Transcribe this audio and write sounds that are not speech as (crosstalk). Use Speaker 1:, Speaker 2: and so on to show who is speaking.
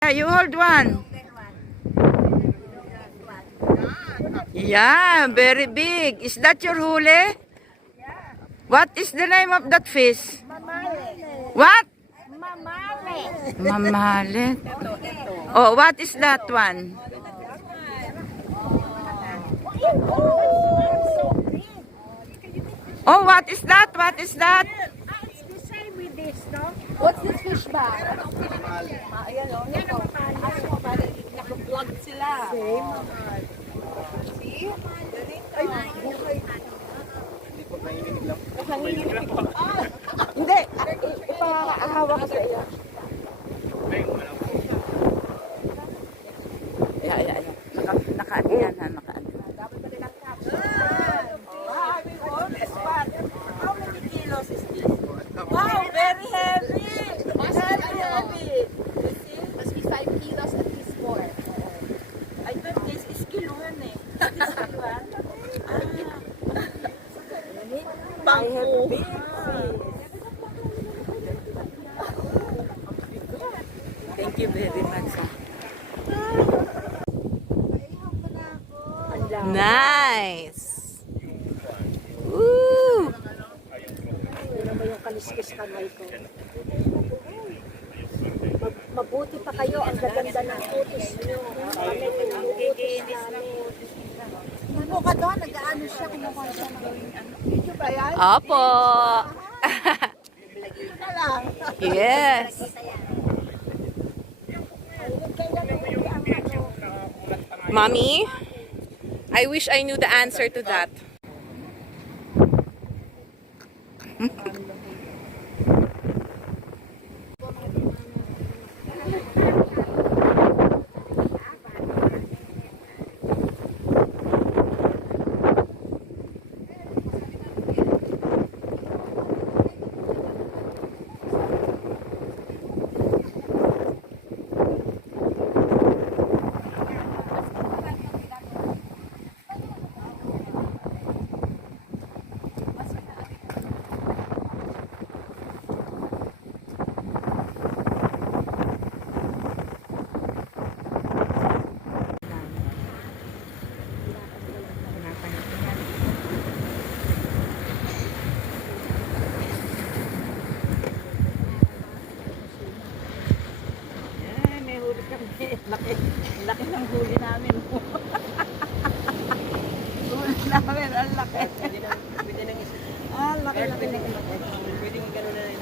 Speaker 1: Yeah, you hold one. Yeah, very big. Is that your huli? What is the name of that fish? What? Mamale. Oh, what is that one? Oh, what is that? What is that?
Speaker 2: What's this fish ba? Ayan o. Naka-vlog sila. See? Ay, Hindi. Ipahawa ko sa iyo.
Speaker 1: Yeah, yeah, yeah. Naka, naka, yan, ha, naka,
Speaker 2: How many kilos is this? Wow, very heavy. Very heavy. You see?
Speaker 3: Must be 5 kilos at least more.
Speaker 2: I thought this is kiluhan eh. This kiluhan? Ah. Bangko.
Speaker 1: Thank you very much. Nice. Woo!
Speaker 3: Tignan mo yung kaliskis kamay ko. Mabuti pa kayo, ang gaganda ng kutis nyo. Kami kutis namin. Ano ka doon? Nag-ano siya, kumukuha siya ng video ba yan?
Speaker 1: Opo. Yes.
Speaker 4: Mommy, I wish I knew the answer to that. (laughs)
Speaker 1: Thank you. Laki, laki ng huli namin. (laughs) huli namin, ang laki. Ah, laki, laki, laki. Pwede gano'n na rin.